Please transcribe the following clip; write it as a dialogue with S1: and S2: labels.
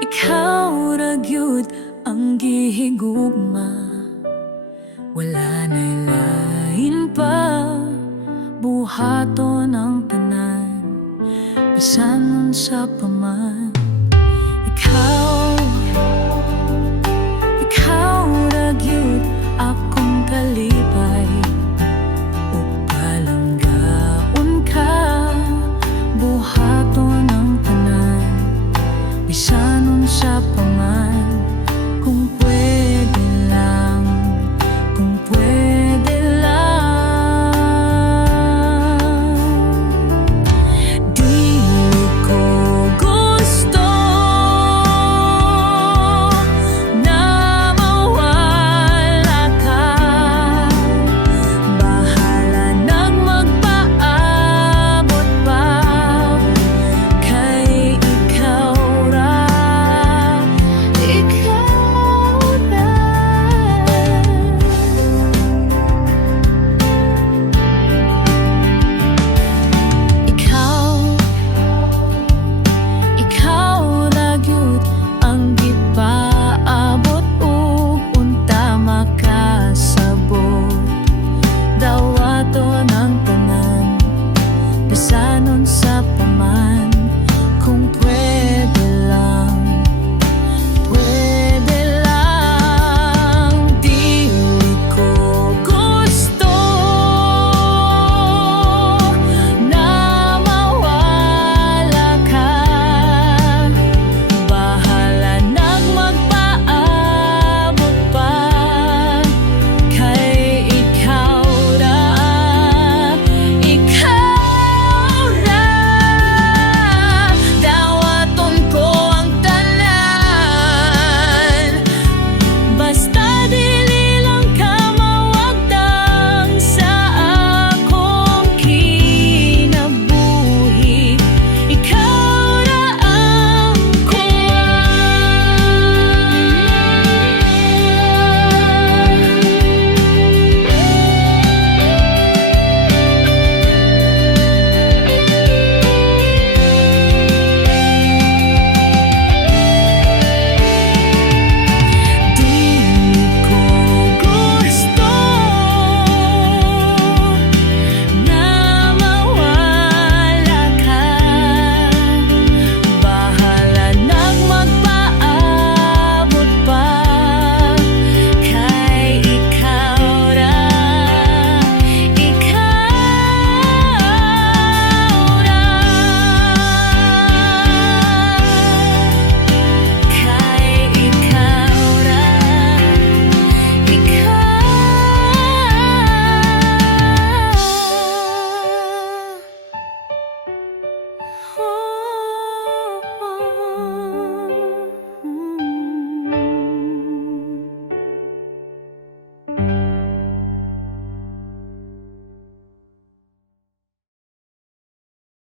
S1: Ikaw ra gyud ang gihigugma Wala na lain pa. Buhaton ang tanan Bisan sa paman. Ikaw Ikaw ra gyud akong kalipay. Upalang gaon ka Buhaton ang tanan. Isa nun sa pangan. Kung pwede